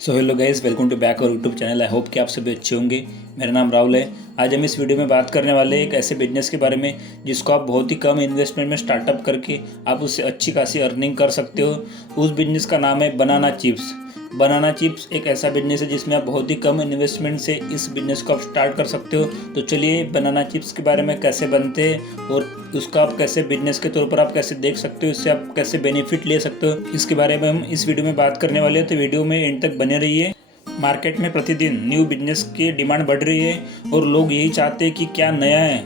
So hello guys, welcome to back और YouTube channel. I hope कि आप सभी अच्छे होंगे। मेरा नाम राहुल है। आज हम इस वीडियो में बात करने वाले हैं एक ऐसे बिजनेस के बारे में जिसको आप बहुत ही कम इन्वेस्टमेंट में स्टार्टअप करके आप उससे अच्छी खासी अर्निंग कर सकते हो। उस बिजनेस का नाम है बनाना चिप्स। बनाना चिप्स एक ऐसा बिजनेस है जिसमें आप बहुत ही कम इन्वेस्टमेंट से इस बिजनेस को आप स्टार्ट कर सकते हो। तो चलिए बनाना चिप्स के बारे में कैसे बनते हैं और उसका आप कैसे बिजनेस के तौर पर आप कैसे देख सकते हो, इससे आप कैसे बेनिफिट ले सकते हो, इसके बारे में हम इस वीडियो में बात करने वाले हैं। तो वीडियो में एंड तक बने रहिए। मार्केट में प्रतिदिन न्यू बिजनेस की डिमांड बढ़ रही है और लोग यही चाहते हैं कि क्या नया है,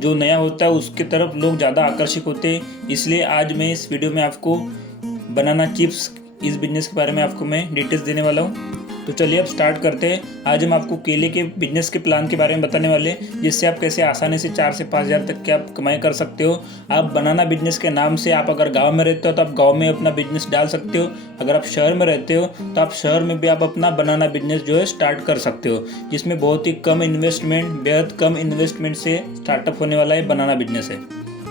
जो नया होता है उसके तरफ लोग ज़्यादा आकर्षित होते हैं। इसलिए आज मैं इस वीडियो में आपको बनाना चिप्स इस बिजनेस के बारे में आपको मैं डिटेल्स देने वाला हूँ। तो चलिए अब स्टार्ट करते हैं। आज हम आपको केले के बिजनेस के प्लान के बारे में बताने वाले हैं, जिससे आप कैसे आसानी से 4 से 5 हज़ार तक की आप कमाई कर सकते हो। आप बनाना बिजनेस के नाम से आप अगर गांव में रहते हो तो आप गांव में अपना बिजनेस डाल सकते हो। अगर आप शहर में रहते हो तो आप शहर में भी आप अपना बनाना बिजनेस जो है स्टार्ट कर सकते हो, जिसमें बहुत ही कम इन्वेस्टमेंट, बेहद कम इन्वेस्टमेंट से स्टार्टअप होने वाला है बनाना बिजनेस है।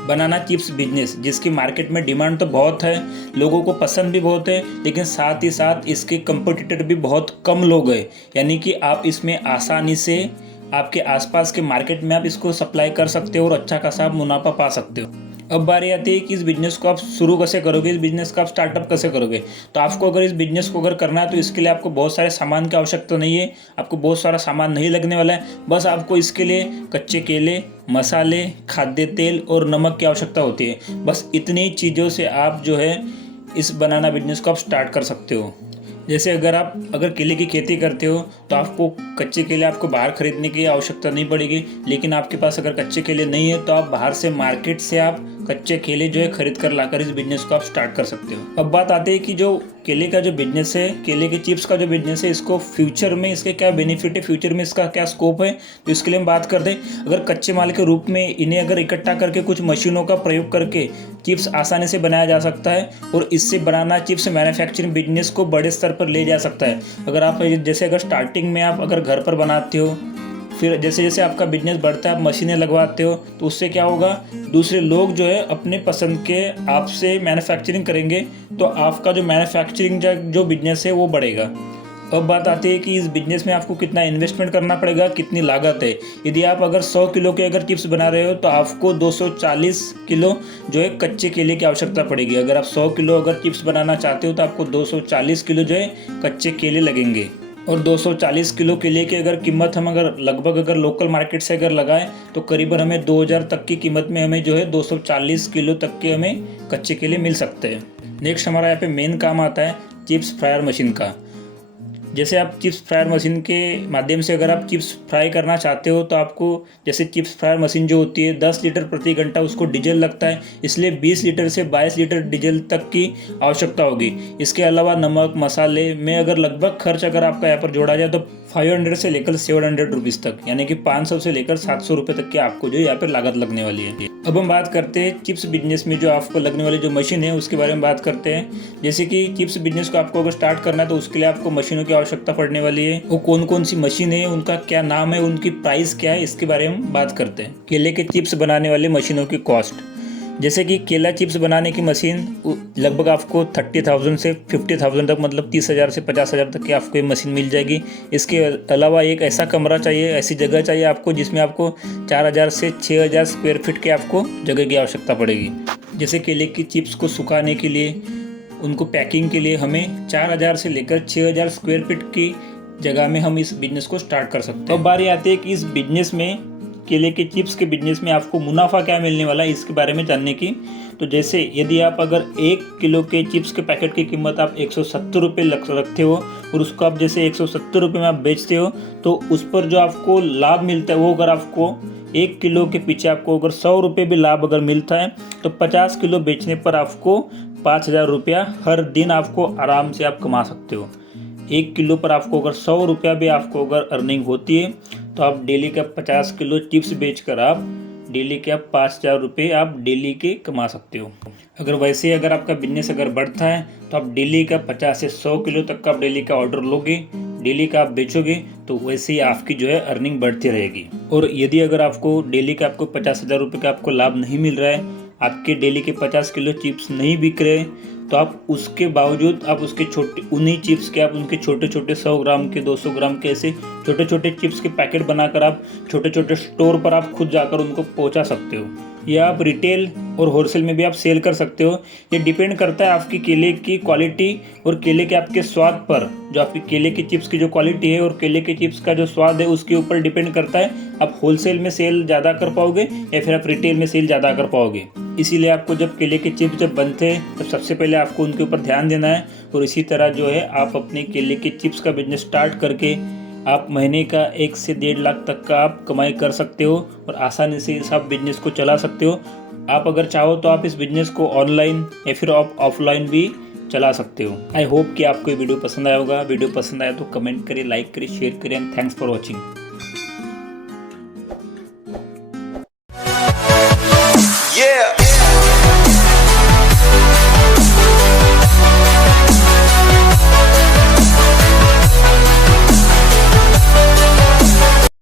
बनाना चिप्स बिजनेस जिसकी मार्केट में डिमांड तो बहुत है, लोगों को पसंद भी बहुत है, लेकिन साथ ही साथ इसके कंपटीटर भी बहुत कम लोग हैं। यानी कि आप इसमें आसानी से आपके आसपास के मार्केट में आप इसको सप्लाई कर सकते हो और अच्छा खासा आप मुनाफा पा सकते हो। अब बारी आती है कि इस बिजनेस को आप शुरू कैसे करोगे, इस बिजनेस का आप स्टार्टअप कैसे करोगे। तो आपको अगर इस बिजनेस को अगर करना है तो इसके लिए आपको बहुत सारे सामान की आवश्यकता नहीं है। आपको बहुत सारा सामान नहीं लगने वाला है। बस आपको इसके लिए कच्चे केले, मसाले, खाद्य तेल और नमक की आवश्यकता होती है। बस इतनी चीज़ों से आप जो है इस बनाना बिजनेस को आप स्टार्ट कर सकते हो। जैसे अगर केले की खेती करते हो तो आपको कच्चे केले आपको बाहर खरीदने की आवश्यकता नहीं पड़ेगी। लेकिन आपके पास अगर कच्चे केले नहीं है तो आप बाहर से मार्केट से आप कच्चे केले जो है खरीद कर लाकर इस बिजनेस को आप स्टार्ट कर सकते हो। अब बात आती है कि जो केले का जो बिजनेस है, केले के चिप्स का जो बिजनेस है, इसको फ्यूचर में इसके क्या बेनिफिट है, फ्यूचर में इसका क्या स्कोप है। तो इसके लिए हम बात करते हैं। अगर कच्चे माल के रूप में इन्हें अगर इकट्ठा करके कुछ मशीनों का प्रयोग करके चिप्स आसानी से बनाया जा सकता है और इससे बनाना चिप्स मैन्युफैक्चरिंग बिजनेस को बड़े स्तर पर ले जा सकता है। अगर आप जैसे अगर स्टार्टिंग में आप अगर घर पर बनाते हो, फिर जैसे जैसे आपका बिजनेस बढ़ता है, आप मशीनें लगवाते हो, तो उससे क्या होगा, दूसरे लोग जो है अपने पसंद के आपसे मैन्युफैक्चरिंग करेंगे, तो आपका जो मैन्युफैक्चरिंग जो बिजनेस है वो बढ़ेगा। अब बात आती है कि इस बिजनेस में आपको कितना इन्वेस्टमेंट करना पड़ेगा, कितनी लागत है। यदि आप अगर 100 किलो के अगर चिप्स बना रहे हो तो आपको 240 किलो जो है कच्चे केले की आवश्यकता पड़ेगी। अगर आप 100 किलो अगर चिप्स बनाना चाहते हो तो आपको 240 किलो जो है कच्चे केले लगेंगे। और 240 किलो केले की अगर कीमत हम अगर लगभग अगर लोकल मार्केट से अगर लगाएं तो करीबन हमें 2000 तक की कीमत में हमें जो है 240 किलो तक के हमें कच्चे केले मिल सकते हैं। नेक्स्ट हमारा यहाँ पे मेन काम आता है चिप्स फ्रायर मशीन का। जैसे आप चिप्स फ्रायर मशीन के माध्यम से अगर आप चिप्स फ्राई करना चाहते हो तो आपको जैसे चिप्स फ्रायर मशीन जो होती है 10 लीटर प्रति घंटा उसको डीजल लगता है, इसलिए 20 लीटर से 22 लीटर डीजल तक की आवश्यकता होगी। इसके अलावा नमक मसाले में अगर लगभग खर्च अगर आपका यहाँ पर जोड़ा जाए तो 500 से लेकर 700 रुपीज़ तक, यानी कि 500 से लेकर 700 रुपये तक की आपको जो यहाँ पर लागत लगने वाली है। अब हम बात करते हैं चिप्स बिजनेस में जो आपको लगने वाली जो मशीन है उसके बारे में बात करते हैं। जैसे कि चिप्स बिजनेस को आपको अगर स्टार्ट करना है तो उसके लिए आपको मशीनों की आवश्यकता पड़ने वाली है। वो कौन कौन सी मशीन है, उनका क्या नाम है, उनकी प्राइस क्या है, इसके बारे में बात करते हैं। केले के चिप्स बनाने वाली मशीनों की कॉस्ट, जैसे कि केला चिप्स बनाने की मशीन लगभग आपको 30,000 से 50,000 तक, मतलब 30,000 से 50,000 तक की आपको ये मशीन मिल जाएगी। इसके अलावा एक ऐसा कमरा चाहिए, ऐसी जगह चाहिए आपको जिसमें आपको 4,000 से 6,000 स्क्वायर फीट के आपको जगह की आवश्यकता पड़ेगी। जैसे केले की चिप्स को सुखाने के लिए, उनको पैकिंग के लिए हमें 4,000 से लेकर 6,000 स्क्वायर फीट की जगह में हम इस बिजनेस को स्टार्ट कर सकते हैं। अब बारी आती है कि इस बिजनेस में, केले के चिप्स के बिजनेस में आपको मुनाफा क्या मिलने वाला है, इसके बारे में जानने की। तो जैसे यदि आप अगर 1 किलो के चिप्स के पैकेट की कीमत आप 170 रुपये रखते हो और उसको आप जैसे 170 रुपये में आप बेचते हो तो उस पर जो आपको लाभ मिलता है वो अगर आपको 1 किलो के पीछे आपको अगर 100 रुपये भी लाभ अगर मिलता है तो 50 किलो बेचने पर आपको 5,000 रुपया हर दिन आपको आराम से आप कमा सकते हो। 1 किलो पर आपको अगर 100 रुपया भी आपको अगर अर्निंग होती है तो आप डेली का 50 किलो चिप्स बेचकर आप डेली के आप 5,000 रुपये आप डेली के कमा सकते हो। अगर वैसे अगर आपका बिजनेस अगर बढ़ता है तो आप डेली का 50 से 100 किलो तक का आप डेली का ऑर्डर लोगे, डेली का आप बेचोगे, तो वैसे ही आपकी जो है अर्निंग बढ़ती रहेगी। और यदि अगर आपको डेली का आपको 50,000 रुपये का आपको लाभ नहीं मिल रहा है, आपके डेली के 50 किलो चिप्स नहीं बिक रहे, तो आप उसके बावजूद आप उसके उन्हीं चिप्स के आप उनके छोटे छोटे 100 ग्राम के 200 ग्राम के ऐसे छोटे छोटे चिप्स के पैकेट बनाकर आप छोटे छोटे स्टोर पर आप खुद जाकर उनको पहुंचा सकते हो, या आप रिटेल और होलसेल में भी आप सेल कर सकते हो। ये डिपेंड करता है आपकी केले की क्वालिटी और केले के आपके स्वाद पर। जो आपकी केले की चिप्स की जो क्वालिटी है और केले के चिप्स का जो स्वाद है उसके ऊपर डिपेंड करता है आप होलसेल में सेल ज़्यादा कर पाओगे या फिर आप रिटेल में सेल ज़्यादा कर पाओगे। इसीलिए आपको जब केले के चिप्स जब बनते हैं तब सबसे पहले आपको उनके ऊपर ध्यान देना है। और इसी तरह जो है आप अपने केले के चिप्स का बिजनेस स्टार्ट करके आप महीने का 1 से 1.5 लाख तक का आप कमाई कर सकते हो और आसानी से इस आप बिजनेस को चला सकते हो। आप अगर चाहो तो आप इस बिजनेस को ऑनलाइन या फिर आप ऑफलाइन भी चला सकते हो। आई होप कि आपको ये वीडियो पसंद आया होगा। वीडियो पसंद आया तो कमेंट करिए, लाइक करिए, शेयर करिए एंड थैंक्स फॉर वॉचिंग।